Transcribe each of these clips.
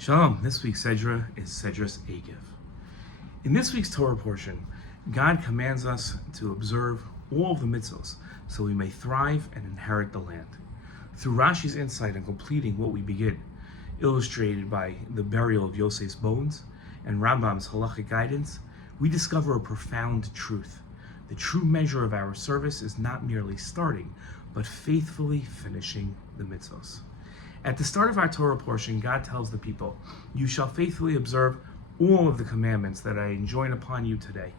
Shalom. This week's Sedra is Sedra Eikev. In this week's Torah portion, God commands us to observe all of the mitzvos so we may thrive and inherit the land. Through Rashi's insight on completing what we begin, illustrated by the burial of Yosef's bones, and Rambam's halachic guidance, we discover a profound truth. The true measure of our service is not merely starting, but faithfully finishing the mitzvos. At the start of our Torah portion, God tells the people, "You shall faithfully observe all of the commandments that I enjoin upon you today,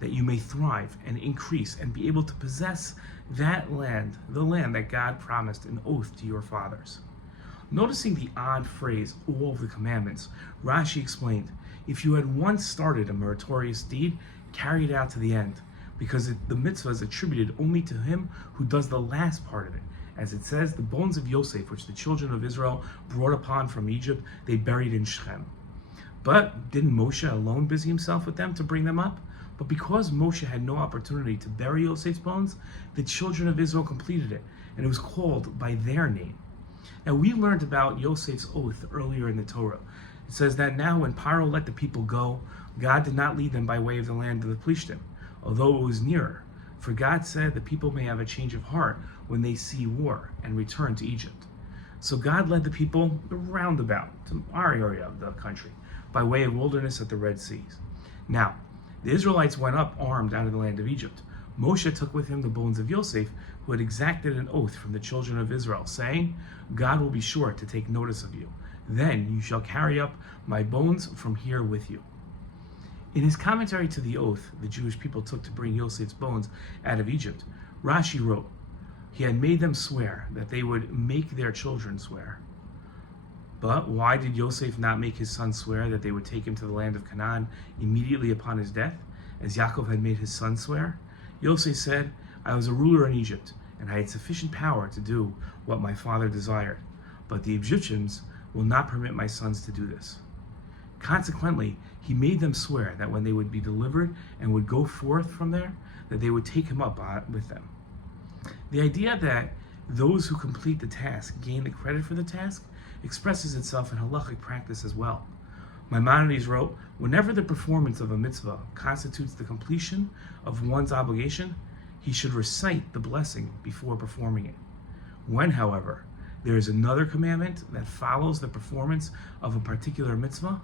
that you may thrive and increase and be able to possess that land, the land that God promised an oath to your fathers." Noticing the odd phrase, all of the commandments, Rashi explained, if you had once started a meritorious deed, carry it out to the end, because the mitzvah is attributed only to him who does the last part of it. As it says, the bones of Yosef, which the children of Israel brought upon from Egypt, they buried in Shechem. But didn't Moshe alone busy himself with them to bring them up? But because Moshe had no opportunity to bury Yosef's bones, the children of Israel completed it, and it was called by their name. Now we learned about Yosef's oath earlier in the Torah. It says that now when Paro let the people go, God did not lead them by way of the land of the Plishtim, although it was nearer. For God said the people may have a change of heart when they see war and return to Egypt. So God led the people roundabout to our area of the country by way of wilderness at the Red Seas. Now, the Israelites went up armed out of the land of Egypt. Moshe took with him the bones of Yosef, who had exacted an oath from the children of Israel, saying, "God will be sure to take notice of you. Then you shall carry up my bones from here with you." In his commentary to the oath the Jewish people took to bring Yosef's bones out of Egypt, Rashi wrote, "He had made them swear that they would make their children swear." But why did Yosef not make his son swear that they would take him to the land of Canaan immediately upon his death, as Yaakov had made his son swear? Yosef said, "I was a ruler in Egypt, and I had sufficient power to do what my father desired. But the Egyptians will not permit my sons to do this." Consequently, he made them swear that when they would be delivered and would go forth from there, that they would take him up with them. The idea that those who complete the task gain the credit for the task expresses itself in halachic practice as well. Maimonides wrote, whenever the performance of a mitzvah constitutes the completion of one's obligation, he should recite the blessing before performing it. When, however, there is another commandment that follows the performance of a particular mitzvah,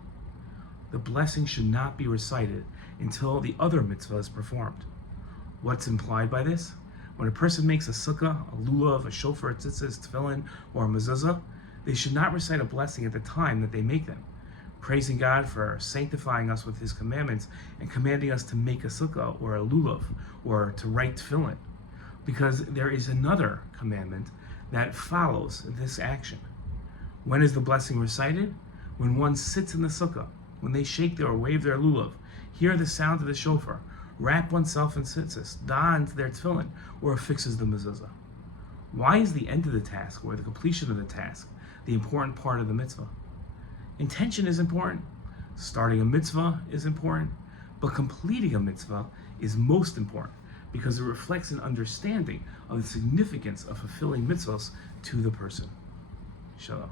the blessing should not be recited until the other mitzvah is performed. What's implied by this? When a person makes a sukkah, a lulav, a shofar, tzitzis, tefillin, or a mezuzah, they should not recite a blessing at the time that they make them, praising God for sanctifying us with his commandments and commanding us to make a sukkah or a lulav or to write tefillin, because there is another commandment that follows this action. When is the blessing recited? When one sits in the sukkah, when they shake or wave their lulav, hear the sound of the shofar, wrap oneself in tzitzis, don their tefillin, or affixes the mezuzah. Why is the end of the task, or the completion of the task, the important part of the mitzvah? Intention is important, starting a mitzvah is important, but completing a mitzvah is most important because it reflects an understanding of the significance of fulfilling mitzvos to the person. Shalom.